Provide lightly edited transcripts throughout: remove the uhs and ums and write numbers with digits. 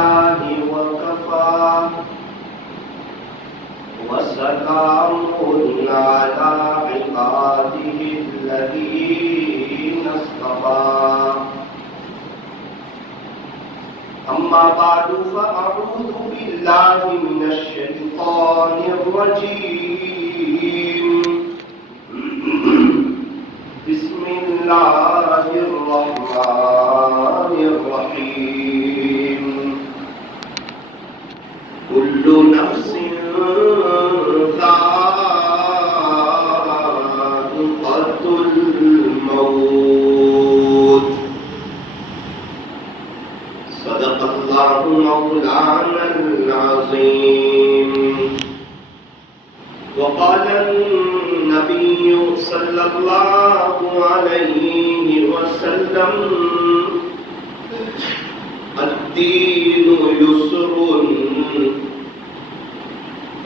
بالله وكفى وسلام على عباده الذين اصطفى أما بعد فأعوذ بالله من الشيطان الرجيم بسم الله الرحمن الرحيم كل نفس ذائقة الموت صدق الله مولانا العظيم وقال النبي صلى الله عليه وسلم الدين يسر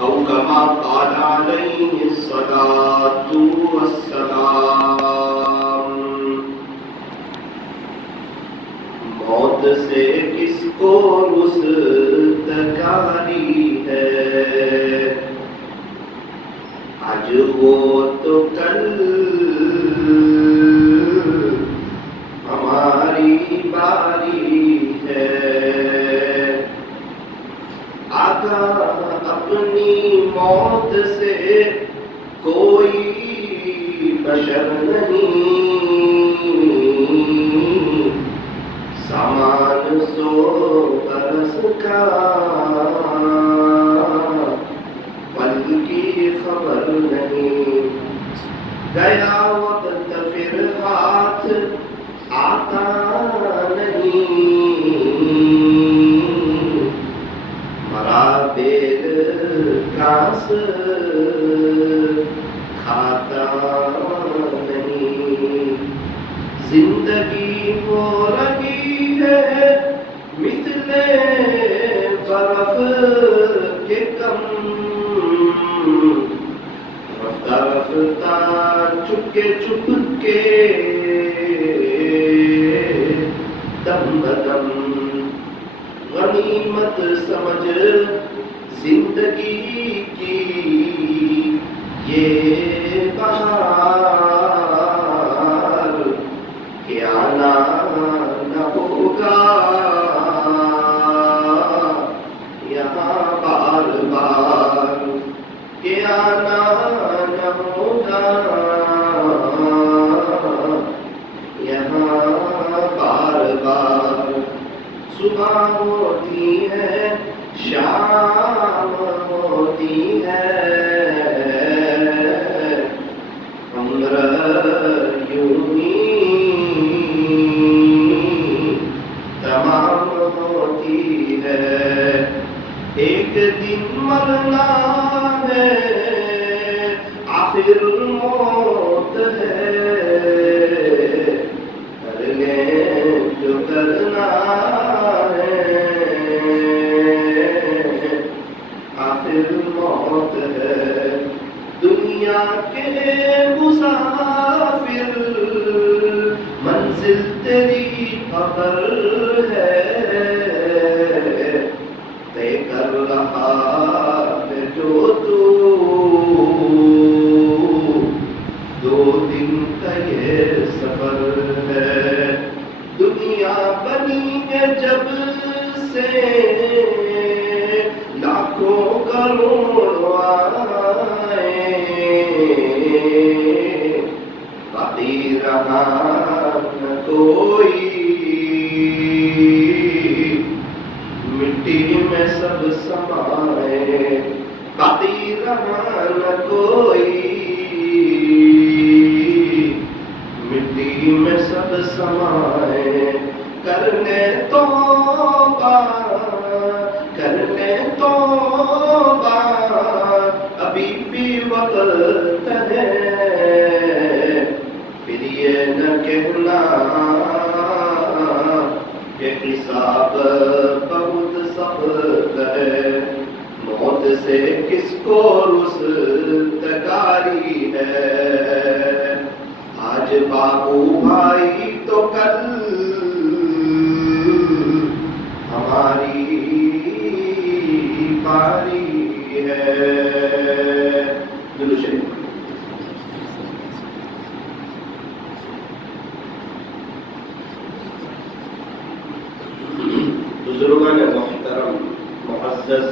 أو كما قال عليه الصلاة والسلام موت سے کس کو رستگاری ہے آج وہ تو کل ہماری باری ہے آگاہ اپنی موت سے کوئی بشر نہیں سامان سو برس کا پل کی خبر نہیں گیا وقت پھر ہاتھ آتا نہیں مرا بیل گھاس کھاتا نہیں زندگی ہو رہی ہے مثل برف کے کم رفتہ رفتہ چپکے چپکے دم بدم غنیمت سمجھ زندگی کی یہ بہار کہ آنا نہ ہوگا یہاں بار بار کہ آنا نہ ہوگا یہاں بار بار صبح ہوتی ہے شام ہوتی ہے عمر یوں ہی تمام ہوتی ہے ایک دن مرنا ہے آخر موت ہے کر لیں جو کرنا ہے آخر موت ہے دنیا کے مسافر منزل تیری خبر ہے طے کر رہا ہے جو تو دو دن کا یہ سفر ہے دنیا بنی ہے جب سے لاکھوں کروڑ آئے باقی رہا نہ کوئی مٹی میں سب سمائے باقی رہا نہ کوئی مٹی میں سب سمائے کرنے توبہ ابھی بھی وقت ہے پھر یہ نہ کہنا کہ حساب بہت سخت ہے موت سے کس کو رستگاری ہے آج بابو بھائی تو کل ہماری باری ہے. درود شریف. بزرگان محترم، معزز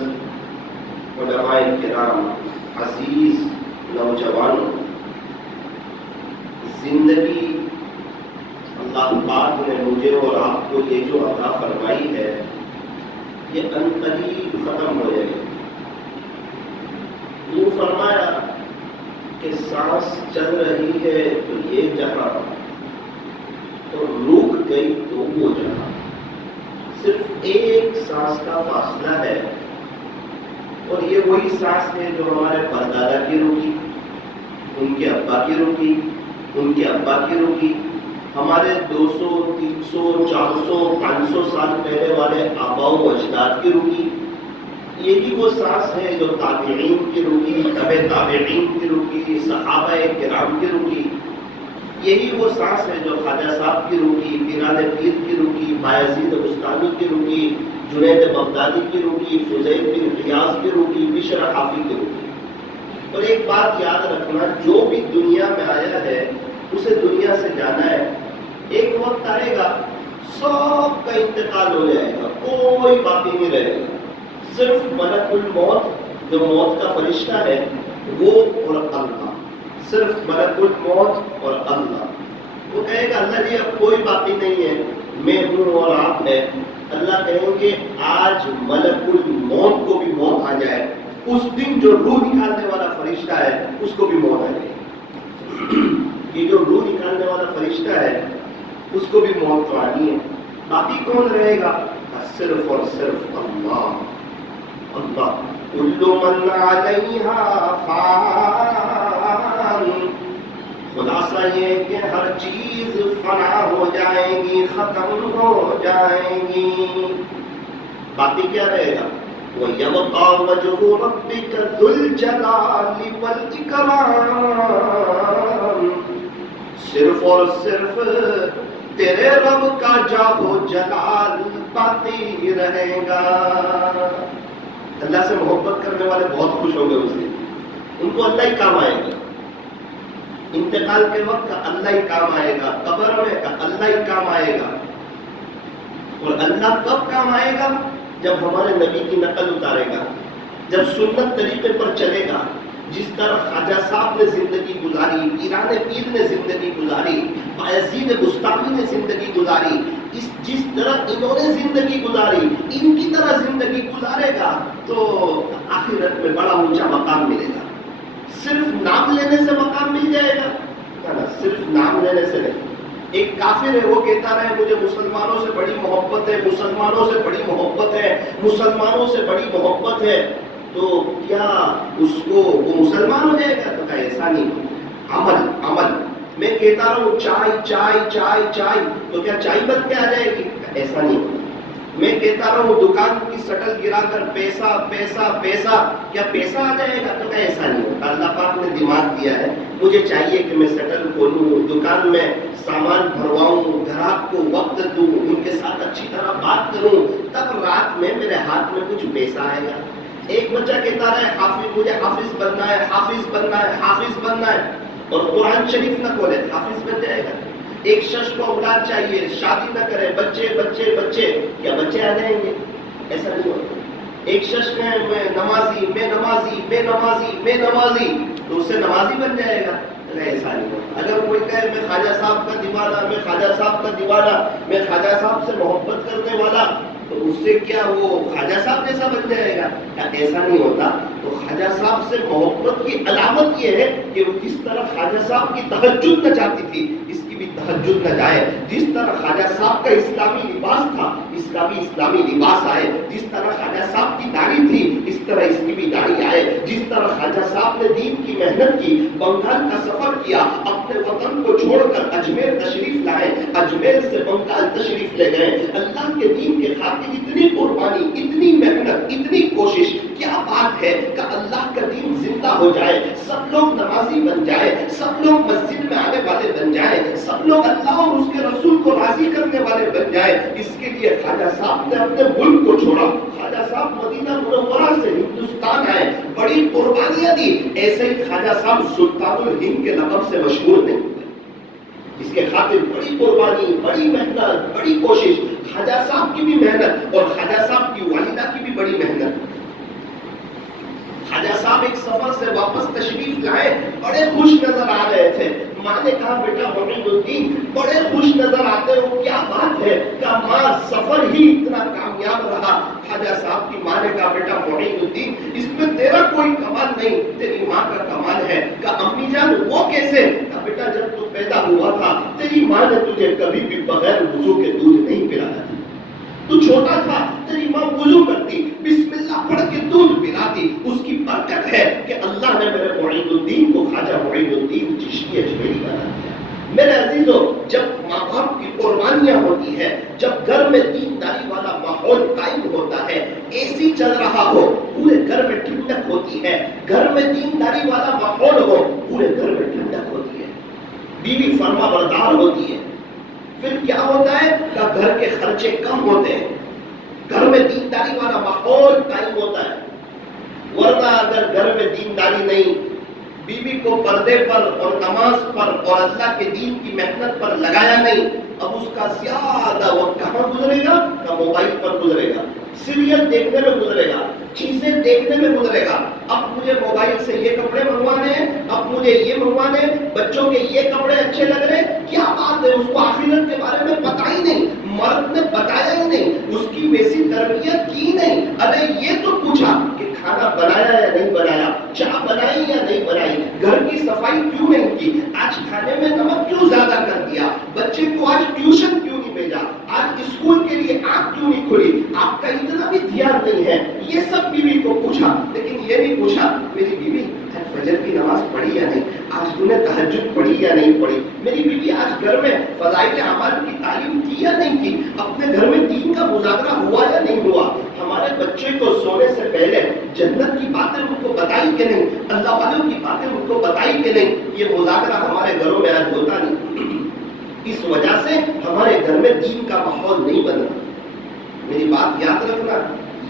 علماء کرام، عزیز نوجوانوں، زندگی اللہ پاک نے مجھے اور آپ کو یہ جو عطا فرمائی ہے یہ عنقریب ختم ہو جائے گی. یوں فرمایا کہ سانس چل رہی ہے تو یہ جہاں، اور رک گئی تو وہ جہاں. صرف ایک سانس کا فاصلہ ہے، اور یہ وہی سانس ہے جو ہمارے پردادا کی رکی، ان کے ابا کی رکی، ان کے ابا کی رکی، ہمارے 200 300 400 500 سال پہلے والے آباء و اجداد کی رکی. یہی وہ سانس ہے جو تابعین کی رکی، تبع تابعین کی رکی، صحابہ کرام کی رکی. یہی وہ سانس ہے جو خواجہ صاحب کی رکی، پیران پیر کی رکی، بایزید بستانی کی رکی، جنید بغدادی کی رکی، فضیل بن غیاث کی رکی، بشر حافی کی رکی. اور ایک بات یاد رکھنا، جو بھی دنیا میں آیا ہے اسے دنیا سے جانا ہے. ایک وقت آئے گا سب کا انتقال ہو جائے گا، کوئی باقی نہیں رہے گا. صرف ملک الموت جو موت کا فرشتہ ہے وہ اور اللہ، صرف ملک الموت اور اللہ. وہ کہے گا اللہ جی اب کوئی باقی نہیں ہے، میں ہوں اور آپ ہے. اللہ کہیں گے آج ملک الموت کو بھی موت آ جائے. اس دن جو روح نکالنے والا فرشتہ ہے اس کو بھی موت آ جائے. یہ جو روح نکالنے والا فرشتہ ہے اس کو بھی موت تو آنی ہے. باقی کون رہے گا؟ صرف اور صرف اللہ. اللہ کل من علیہا فان. خلاصہ یہ کہ ہر چیز فنا ہو جائے گی، ختم ہو جائے گی. باقی کیا رہے گا؟ وَيَبْقَى وَجْهُ رَبِّكَ ذُو الْجَلَالِ وَالْإِكْرَامِ. صرف اور صرف تیرے رب کا جاہ و جلال باقی رہے گا. اللہ سے محبت کرنے والے بہت خوش ہوں گے اس دن. ان کو اللہ ہی کام آئے گا. انتقال کے وقت کا اللہ ہی کام آئے گا، قبر میں کا اللہ ہی کام آئے گا. اور اللہ کب کام آئے گا؟ جب ہمارے نبی کی نقل اتارے گا، جب سنت طریقے پر چلے گا. جس طرح خواجہ صاحب نے زندگی گزاری، پیران پیر نے زندگی گزاری، بایزید بستانی نے زندگی گزاری، جس طرح انہوں نے زندگی گزاری ان کی طرح زندگی گزارے گا تو آخرت میں بڑا اونچا مقام ملے گا. صرف نام لینے سے مقام مل جائے گا؟ صرف نام لینے سے نہیں. ایک کافر ہے وہ کہتا رہے مجھے مسلمانوں سے بڑی محبت ہے، مسلمانوں سے بڑی محبت ہے، مسلمانوں سے بڑی محبت ہے. تو کیا اس کو وہ مسلمان ہو جائے گا؟ تو کہا ایسا نہیں. عمل عمل. میں کہتا رہا ہوں چائے چائے چائے چائے، تو کیا چائے بن کے آ جائے گی؟ ایسا نہیں. میں کہتا رہا ہوں دکان کی سٹل گرا کر پیسہ پیسہ پیسہ، کیا پیسہ آ جائے گا؟ تو کیا ایسا نہیں ہوتا. اللہ پاک نے دماغ دیا ہے، مجھے چاہیے کہ میں سٹل کھولوں، دکان میں سامان بھرواؤں، گراہک کو وقت دوں، ان کے ساتھ اچھی طرح بات کروں، تب رات میں میرے ہاتھ میں کچھ پیسہ آئے گا. ایک بچہ کہتا رہے حافظ، مجھے حافظ بننا ہے، حافظ بننا ہے، حافظ بننا ہے، اور قرآن شریف نہ کھولے، حافظ بن جائے گا. ایک شخص کو اولاد چاہیے، شادی نہ کرے، بچے بچے بچے، کیا بچے آ جائیں گے؟ ایسا نہیں ہوتا. ایک شخص کہے میں نمازی میں نمازی میں نمازی میں نمازی، تو اس سے نمازی بن جائے گا؟ ایسا نہیں ہوتا. اگر کوئی کہے میں خواجہ صاحب کا دیوانہ، میں خواجہ صاحب کا دیوانہ، میں خواجہ صاحب سے محبت کرنے والا، تو اس سے کیا وہ خواجہ صاحب جیسا بن جائے گا؟ کیا ایسا نہیں ہوتا. تو خواجہ صاحب سے محبت کی علامت یہ ہے کہ وہ جس طرح خواجہ صاحب کی تہجد نہ جاتی تھی اس کی بھی تہجد نہ جائے. جس طرح خواجہ صاحب کا اسلامی لباس تھا اس کا بھی اسلامی لباس آئے. جس طرح خواجہ صاحب کی داڑھی تھی اس طرح اس کی بھی داڑھی آئے. جس طرح خواجہ صاحب نے دین کی محنت کی، بنگال کا سفر کیا، اپنے وطن کو چھوڑ کر اجمیر تشریف لائے، اجمیر سے بنگال تشریف لے گئے. اللہ کے دین کے خاطر اتنی قربانی، اتنی محنت، محنت، اتنی کوشش، کیا بات ہے کہ اللہ کا دین زندہ ہو جائے، سب لوگ نمازی بن جائے، سب لوگ مسجد میں آنے والے بن جائے، سب لوگ اللہ اور اس کے رسول کو راضی کرنے والے بن جائے۔ اس کے لیے خواجہ صاحب نے اپنے ملک کو چھوڑا، خواجہ صاحب مدینہ منورہ سے ہندوستان آئے، بڑی قربانیاں دی۔ ایسے ہی خواجہ صاحب سلطان الہند کے لقب سے مشہور نہیں، اس کے خاطر بڑی قربانی، بڑی محنت، بڑی کوشش، خواجہ صاحب کی بھی محنت اور خواجہ صاحب کی والدہ کی بھی بڑی محنت۔ خواجہ صاحب ایک سفر سے واپس تشریف لائے، بڑے خوش نظر آ رہے تھے۔ ماں نے کہا بیٹا معین الدین بڑے خوش نظر آتے ہو، کیا بات ہے؟ کہ ماں سفر ہی اتنا کامیاب رہا۔ خواجہ صاحب کی ماں نے کہا بیٹا معین الدین اس میں تیرا کوئی کمال نہیں، تیری ماں کا کمال ہے۔ کہ امی جان وہ کیسے؟ کہ بیٹا جب تو پیدا ہوا تھا تیری ماں نے تجھے کبھی بھی بغیر وضو کے دودھ نہیں پلایا تھا، تو چھوٹا تھا تیری ماں وضو کرتی، بسم اللہ پڑھ کے دودھ پلاتی۔ اس کی برکت ہے کہ اللہ نے میرے معین الدین کو خواجہ معین الدین چشتی اجمیری بنا دیا۔ میرے عزیزو، جب ماں باپ کی قربانیاں ہوتی ہے، جب گھر میں دینداری والا ماحول قائم ہوتا ہے، اے سی چل رہا ہو پورے گھر میں ٹھنڈک ہوتی ہے، گھر میں دینداری والا ماحول ہو پورے گھر میں ٹھنڈک ہوتی ہے، بیوی فرما بردار ہوتی ہے، پھر کیا ہوتا ہے کہ گھر کے خرچے کم ہوتے ہیں، گھر میں دینداری والا ماحول قائم ہوتا ہے۔ ورنہ اگر گھر میں دینداری نہیں، بیوی کو پردے پر اور نماز پر اور اللہ کے دین کی محنت پر لگایا نہیں، اب اس کا زیادہ وقت کہاں گزرے گا؟ نہ موبائل پر گزرے گا، سیریل دیکھنے میں گزرے گا، چیزیں دیکھنے میں گزرے گا۔ اب مجھے موبائل سے یہ کپڑے منگوانے ہیں، اب مجھے یہ منگوانے ہیں، بچوں کے یہ کپڑے اچھے لگ رہے ہیں، کیا بات ہے؟ اس کو آخرت کے بارے میں پتہ ہی نہیں، مرد نے بتایا ہی نہیں، اس کی ویسی تربیت کی نہیں۔ ارے یہ تو پوچھا کہ کھانا بنایا یا نہیں بنایا، چائے بنائی یا نہیں بنائی، گھر کی صفائی کیوں نہیں کی، آج کھانے میں نمک کیوں زیادہ کر دیا، بچے کو آج ٹیوشن کیوں نہیں بھیجا، آج اسکول کے لیے آنکھ کیوں نہیں کھلی، آپ کا اتنا بھی دھیان نہیں ہے۔ یہ سب بیوی کو پوچھا، لیکن یہ نہیں پوچھا میری بیوی آج فجر کی نماز پڑھی یا نہیں، آج تم نے تہجد پڑھی یا نہیں پڑھی، میری بیوی آج گھر میں فضائل اعمال کی تعلیم کی یا نہیں کی، اپنے گھر میں دین کا مذاکرہ ہوا یا نہیں ہوا، ہمارے بچے کو سونے سے پہلے جنت کی باتیں ان کو بتائی کہ نہیں، اللہ والوں کی باتیں ان کو بتائی کہ نہیں۔ یہ مذاکرہ ہمارے گھروں میں آج ہوتا نہیں، اس وجہ سے ہمارے گھر میں دین کا ماحول نہیں بن رہا۔ میری بات یاد رکھنا،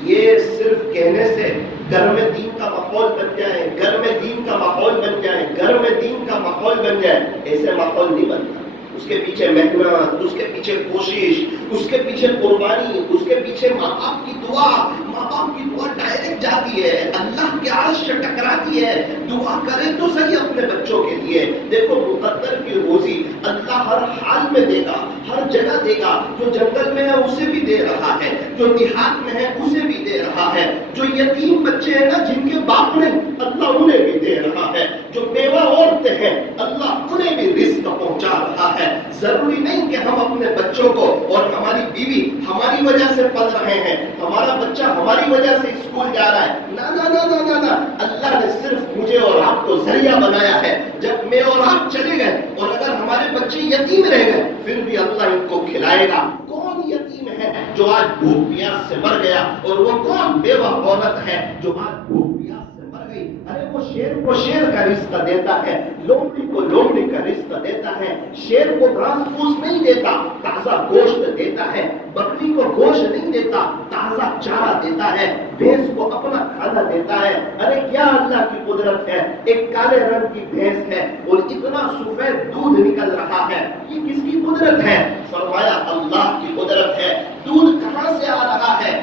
یہ صرف کہنے سے گھر میں دین کا ماحول بن جائے، گھر میں دین کا ماحول بن جائے، گھر میں دین کا ماحول بن جائے، ایسے ماحول نہیں بنتا۔ اس کے پیچھے محنت، اس کے پیچھے کوشش، اس کے پیچھے قربانی، اس کے پیچھے ماں باپ کی دعا۔ ماں باپ کی دعا ڈائریکٹ جاتی ہے، اللہ کے عرش سے ٹکراتی ہے۔ دعا کرے تو صحیح اپنے بچوں کے لیے۔ دیکھو مقدر کی روزی اللہ ہر حال میں دے گا، ہر جگہ دے گا۔ جو جنگل میں ہے اسے بھی دے رہا ہے، جو دیہات میں ہے اسے بھی دے رہا ہے، جو یتیم بچے ہیں نا جن کے باپ نہیں، اللہ انہیں بھی دے رہا ہے، جو بیوہ عورتیں ہیں اللہ انہیں بھی رزق پہنچا رہا ہے۔ ضروری نہیں کہ ہم اپنے بچوں کو، اور ہماری بیوی ہماری وجہ سے پل رہے ہیں، ہمارا بچہ ہماری وجہ سے اسکول جا رہا ہے، نہ نہ نہ نہ نہ نہ، اللہ نے صرف مجھے اور آپ کو ذریعہ بنایا ہے۔ جب میں اور آپ چلے گئے اور اگر ہمارے بچے یتیم رہ گئے پھر بھی اللہ ان کو کھلائے گا۔ کون یتیم ہے جو آج بھوک پیاس سے مر گیا، اور وہ کون بیوہ عورت ہے جو آج بھوک پیاس سے مر گئی؟ ارے وہ شیر کو شیر کا رزق دیتا ہے، لومڑی کو لومڑی کا رزق دیتا ہے، شیر کو گھاس پھوس نہیں دیتا، تازہ گوشت دیتا ہے، بکری کو گوشت نہیں دیتا، تازہ چارہ دیتا ہے، بھینس کو اپنا کھانا دیتا ہے۔ ارے کیا اللہ کی قدرت ہے، ایک کالے رنگ کی بھینس ہے اور اتنا سفید دودھ نکل رہا ہے، یہ کس کی قدرت ہے؟ فرمایا اللہ کی قدرت ہے۔ دودھ کہاں سے آ رہا ہے؟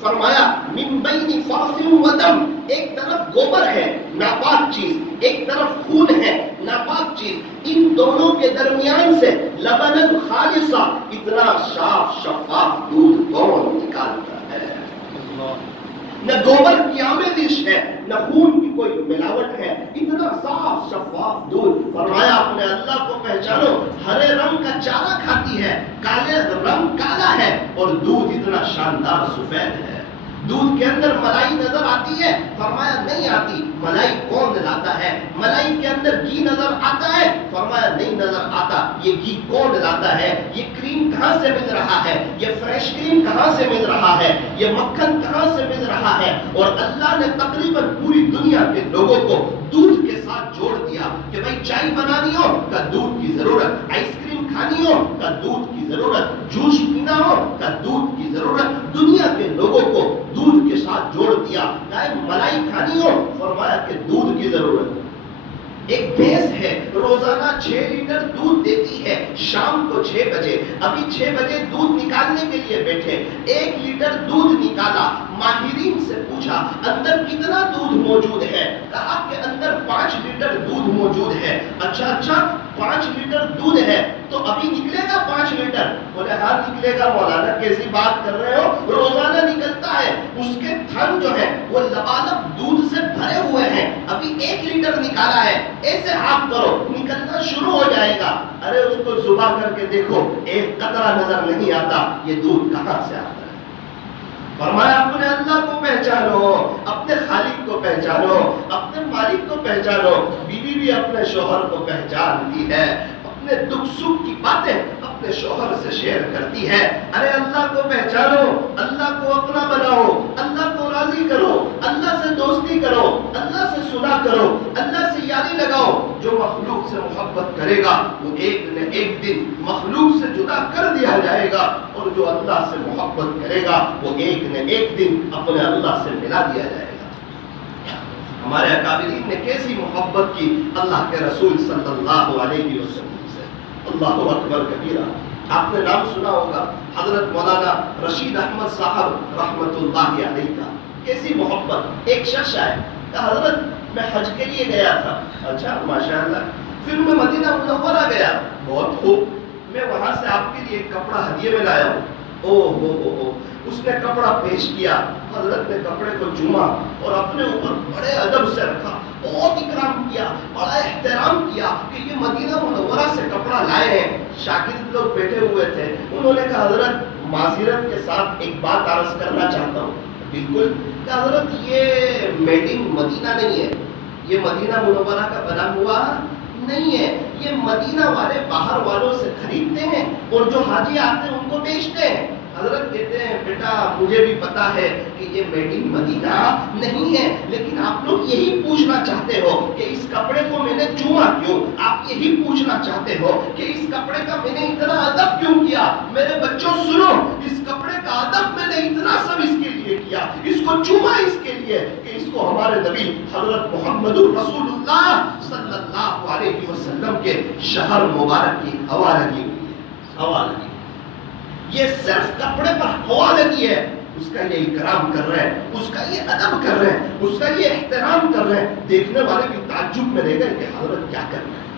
فرمایا من بین فرث و دم، ایک طرف گوبر ہے ناپاک چیز، ایک طرف خون ہے ناپاک چیز، ان دونوں کے درمیان سے لبنن خالصہ، اتنا صاف شفاف دودھ کون نکالتا ہے؟ نہ گوبر کی آمیزش ہے، نہ خون کی کوئی ملاوٹ ہے، اتنا صاف شفاف دودھ۔ فرمایا اپنے اللہ کو پہچانو، ہرے رنگ کا چارہ کھاتی ہے، کالے رنگ کالا ہے اور دودھ اتنا شاندار سفید ہے۔ دودھ کے اندر ملائی نظر آتی ہے؟ فرمایا نہیں آتی۔ ملائی کون لاتا ہے؟ ملائی کے اندر گھی نظر آتا ہے؟ فرمایا نہیں نظر آتا۔ یہ گھی کون لاتا ہے؟ یہ کریم کہاں سے مل رہا ہے؟ یہ فریش کریم کہاں سے مل رہا ہے؟ یہ مکھن کہاں سے مل رہا ہے؟ اور اللہ نے تقریباً پوری دنیا کے لوگوں کو دودھ کے ساتھ جوڑ دیا کہ بھائی چائے بنانی ہو کا دودھ کی ضرورت، آئس کریم کھانی ہو کا دودھ کی ضرورت، جوس پینا ہو کا دودھ کی ضرورت۔ دنیا کے لوگوں کو دودھ کے ساتھ جوڑ دیا۔ ملائی کھانی ہو، فرمایا کہ دودھ کی ضرورت۔ ایک بھینس ہے روزانہ 6 لیٹر دودھ دیتی ہے، شام کو 6 بجے، ابھی 6 بجے دودھ نکالنے کے لیے بیٹھے، 1 لیٹر دودھ نکالا۔ ماہرین سے پوچھا اندر کتنا دودھ موجود ہے؟ کہا کہ اندر 5 لیٹر دودھ موجود ہے۔ اچھا 5 لیٹر دودھ ہے تو ابھی نکلے گا 5 لیٹر؟ بولے ہاں نکلے گا مولانا، کیسی بات کر رہے ہو، روزانہ نکلتا ہے۔ اس کے تھن جو ہے وہ لبالب دودھ سے بھرے ہوئے ہیں، ابھی 1 لیٹر نکالا ہے، ایسے ہاتھ کرو نکلنا شروع ہو جائے گا۔ ارے اس کو ذبح کر کے دیکھو، ایک قطرہ نظر نہیں آتا، یہ دودھ کہاں سے آتا ہے؟ فرمایا اپنے اللہ کو پہچانو، اپنے خالق کو پہچانو، اپنے مالک کو پہچانو۔ بیوی بھی اپنے شوہر کو پہچانتی ہے، اپنے دکھ سکھ کی باتیں اپنے شوہر سے شیئر کرتی ہے۔ ارے اللہ کو پہچانو، اللہ کو اپنا بناؤ، اللہ کو راضی کرو، اللہ سے دوستی کرو، اللہ سے صلح کرو، اللہ سے یاری لگاؤ۔ جو مخلوق سے محبت کرے گا وہ ایک نہ ایک دن مخلوق سے جدا کر دیا جائے گا، اور جو اللہ سے محبت کرے گا وہ ایک نہ ایک دن اپنے اللہ سے ملا دیا جائے گا۔ ہمارے اکابرین نے کیسی محبت کی اللہ کے رسول صلی اللہ علیہ وسلم سے، اللہ اکبر کبیرہ۔ آپ نے نام سنا ہوگا حضرت مولانا رشید احمد صاحب رحمت اللہ علیہ کا، کیسی محبت۔ ایک شخص آئے کہ حضرت میں حج کے لیے گیا تھا۔ اچھا ماشاءاللہ، پھر میں مدینہ منورہ گیا، بہت خوب، میں وہاں سے آپ کے لیے ایک کپڑا ہدیے میں لایا ہوں۔ او ہو، اس نے کپڑا پیش کیا، حضرت نے کپڑے کو چوما اور اپنے اوپر بڑے ادب سے رکھا، بہت اکرام کیا، بڑا احترام کیا کہ یہ مدینہ منورہ سے کپڑا لائے ہیں۔ شاگرد لوگ بیٹھے ہوئے تھے، انہوں نے کہا حضرت معذرت کے ساتھ ایک بات عرض کرنا چاہتا ہوں۔ بالکل، کہ حضرت یہ میڈ ان مدینہ نہیں ہے، یہ مدینہ منورہ کا بنا ہوا نہیں ہے، یہ مدینہ والے باہر والوں سے خریدتے ہیں اور جو حاجی آتے ہیں ان کو بیچتے ہیں۔ حضرت کہتے ہیں بیٹا مجھے بھی پتا ہے کہ یہ میڈ ان مدینہ نہیں ہے، لیکن آپ لوگ یہی پوچھنا چاہتے ہو کہ اس کپڑے کو میں نے چوما کیوں، آپ یہی پوچھنا چاہتے ہو کہ اس کپڑے کا میں نے اتنا ادب کیوں کیا۔ میرے بچوں سنو، اس کپڑے کا ادب میں نے اتنا سب اس کے لیے کیا، اس کو چوما اس کے لیے کہ اس کو ہمارے نبی حضرت محمد رسول اللہ صلی اللہ علیہ وسلم کے شہر مبارک کی ہوا لگی ہوئی ہے، ہوا لگی۔ یہ صرف کپڑے پر ہوا لگی ہے، اس کا یہ اکرام کر رہے ہیں، اس کا یہ ادب کر رہے ہیں، اس کا یہ احترام کر رہے ہیں۔ دیکھنے والے بھی تعجب میں رہ گئے کہ حضرت کیا کر رہے ہیں۔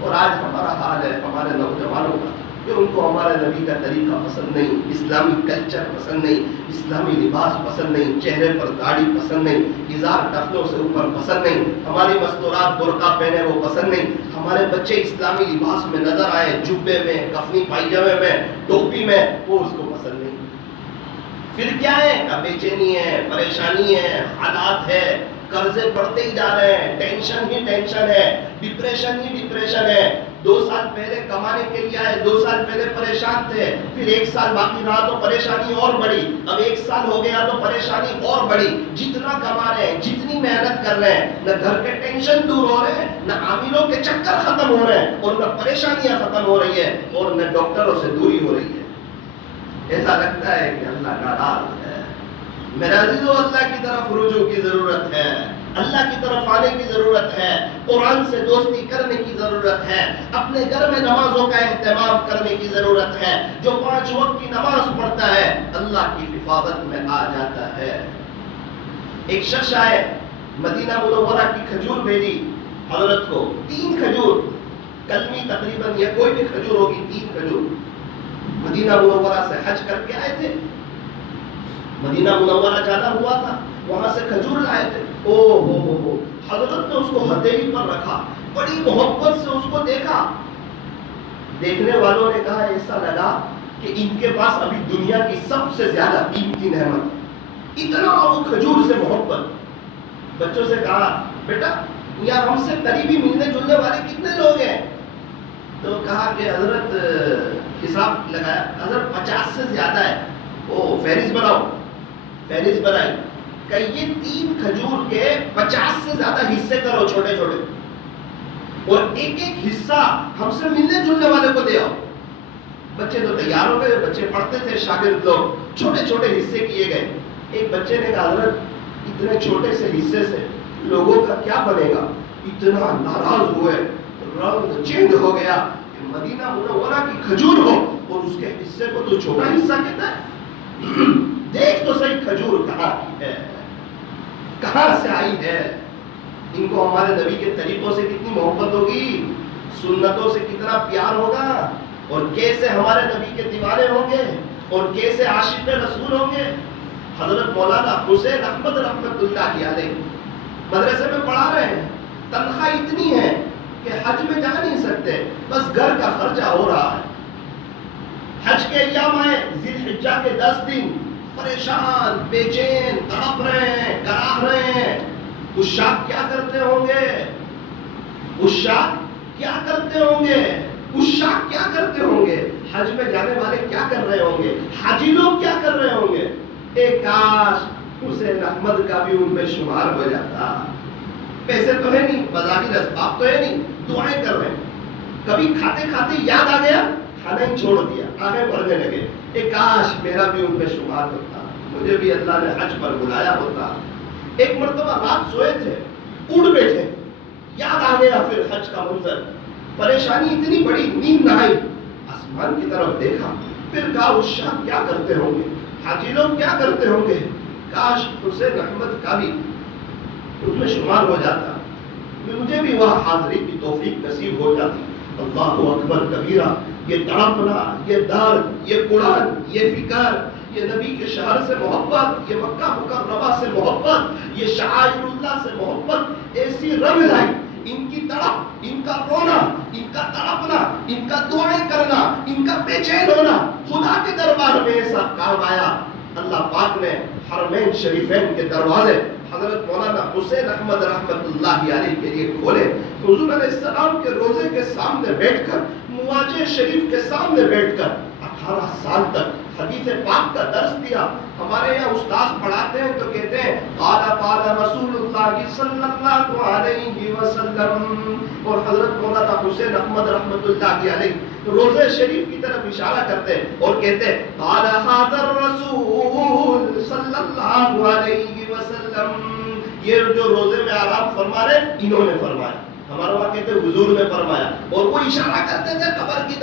اور آج ہمارا حال ہے ہمارے نوجوانوں کا کہ ان کو ہمارے نبی کا طریقہ پسند نہیں، اسلامی کلچر پسند نہیں، اسلامی لباس پسند نہیں، چہرے پر داڑھی پسند نہیں، ازار ٹخنوں سے اوپر پسند نہیں، ہماری مستورات برقع پہنے وہ پسند نہیں، ہمارے بچے اسلامی لباس میں نظر آئے، جبے میں، کفنی پائجامے میں، ٹوپی میں، وہ اس کو پسند نہیں۔ پھر کیا ہے؟ بے چینی ہے، پریشانی ہے، حالات ہے، قرضے بڑھتے ہی جا رہے ہیں، ٹینشن ہی ٹینشن ہے، ڈپریشن ہی ڈپریشن ہے۔ 2 سال پہلے کمانے کے لیے آئے، 2 سال پہلے پریشان تھے، پھر 1 سال باقی رہا تو پریشانی اور بڑھی، اب 1 سال ہو گیا تو پریشانی اور بڑھی۔ جتنا کما رہے ہیں، جتنی محنت کر رہے ہیں، نہ گھر کے ٹینشن دور ہو رہے ہیں، نہ عاملوں کے چکر ختم ہو رہے ہیں، اور نہ پریشانیاں ختم ہو رہی ہیں، اور نہ ڈاکٹروں سے دوری ہو رہی ہے۔ ایسا لگتا ہے کہ اللہ ناراض ہے۔ میرے عزیزو، اللہ کی طرف رجوع کی ضرورت ہے، اللہ کی طرف آنے کی ضرورت ہے، قرآن سے دوستی کرنے کی ضرورت ہے، اپنے گھر میں نمازوں کا اہتمام کرنے کی ضرورت ہے۔ جو 5 وقت کی نماز پڑھتا ہے اللہ کی حفاظت میں آ جاتا ہے۔ ایک شخص آئے، مدینہ منورہ کی کھجور بھیجی حضرت کو، 3 کھجور، کلمی تقریباً یا کوئی بھی کھجور ہوگی، 3 کھجور۔ مدینہ منورہ سے حج کر کے آئے تھے، مدینہ منورہ جانا ہوا تھا، وہاں سے کھجور لائے تھے۔ او ہو، حضرت نے اس کو ہتھیلی پر رکھا، بڑی محبت سے اس کو دیکھا۔ دیکھنے والوں نے کہا ایسا لگا کہ ان کے پاس ابھی دنیا کی سب سے زیادہ قیمتی نعمت، اتنا وہ کھجور سے محبت. بچوں سے کہا بیٹا یہاں ہم سے قریبی ملنے جلنے والے کتنے لوگ ہیں؟ تو کہا کہ حضرت حساب لگایا، حضرت 50 سے زیادہ ہے. وہ فہرست بناؤ، فہرست بنائی کہ یہ 3 کھجور کے 50 سے زیادہ حصے کرو چھوٹے چھوٹے، اور ایک ایک حصہ ہم سے ملنے جلنے والے کو دے آؤ. بچے تو تیار ہو گئے، بچے پڑھتے تھے شاگرد لوگ، چھوٹے چھوٹے حصے کیے گئے. ایک بچے نے کہا حضرت اتنے چھوٹے سے حصے سے لوگوں کا کیا بنے گا؟ اتنا ناراض ہوئے، رنگ چینج ہو گیا کہ مدینہ منورہ کی کھجور ہو اور اس کے حصے کو تو چھوٹا حصہ کہتا ہے. دیکھ تو صحیح کھجور کہاں کی ہے، کہاں سے آئی ہے. ان کو ہمارے نبی کے طریقوں سے کتنی محبت ہوگی، سنتوں سے کتنا پیار ہوگا، اور کیسے ہمارے نبی کے دیوانے ہوں گے، اور کیسے عاشق رسول ہوں گے. حضرت مولانا حسین احمد رحمت اللہ علیہ مدرسے میں پڑھا رہے ہیں، تنخواہ اتنی ہے کہ حج میں جا نہیں سکتے، بس گھر کا خرچہ ہو رہا ہے. حج کے ایام آئے، ذی الحجہ کے 10 دن، پریشان بے چین تڑپ رہے ہیں، کراہ رہے ہیں. عشاق کیا کرتے ہوں گے، عشاق کیا کرتے ہوں گے، عشاق کیا کرتے ہوں گے، حج میں جانے والے کیا کر رہے ہوں گے، حاجی لوگ کیا کر رہے ہوں گے. ایک کاش حسین احمد کا بھی ان میں شمار ہو جاتا. پیسے تو ہے نہیں، بظاہر اسباب تو ہے نہیں، دعائیں کر رہے ہیں. کبھی کھاتے کھاتے یاد آ گیا، کھانا ہی چھوڑ دیا، آگے بڑھنے لگے. ایک کاش میرا بھی ان میں شمار ہوتا، مجھے بھی اللہ نے حج پر بلایا ہوتا. ایک مرتبہ رات سوئے تھے، اڑ بیٹھے، یاد آ گیا پھر حج کا منظر. پریشانی اتنی بڑی، نیند نہ آئی، آسمان کی طرف دیکھا، پھر کہا عشاق کیا کرتے ہوں گے، حاجی لوگ کیا کرتے ہوں گے. کاش حسین احمد کا بھی ان میں شمار ہو جاتا، مجھے بھی وہاں حاضری کی توفیق نصیب ہو جاتی. اللہ اکبر کبیرہ. یہ تڑپنا، یہ درد، یہ قرآن، یہ فکر، یہ نبی کے شہر سے محبت، یہ مکہ مکرمہ سے محبت، یہ شعائر اللہ سے محبت ایسی رنگ لائی. ان کی تڑپ، ان کا رونا، ان کا تڑپنا، ان کا دعائیں کرنا، ان کا بے چین ہونا خدا کے دربار میں ایسا کام آیا. اللہ پاک نے حرمین شریفین کے دروازے حضرت مولانا حسین احمد رحمت اللہ علیہ کے لیے کھولے. حضور علیہ السلام کے روزے کے سامنے بیٹھ کر، مواجہ شریف کے سامنے بیٹھ کر 18 سال تک حدیث پاک کا درس دیا. ہمارے یہاں استاد پڑھاتے ہیں تو کہتے ہیں قال قال رسول اللہ صلی اللہ علیہ وسلم، اور حضرت مولانا حسین احمد رحمت اللہ علیہ روزے شریف کی طرف اشارہ کرتے ہیں اور کہتے ہیں قال ھذا الرسول صلی اللہ علیہ وسلم. یہ جو روزے میں آرام فرما رہے انہوں نے فرمایا. ہمارے وہاں کہتے ہیں حضور نے فرمایا، اور وہ اشارہ کرتے تھے قبر کی طرف.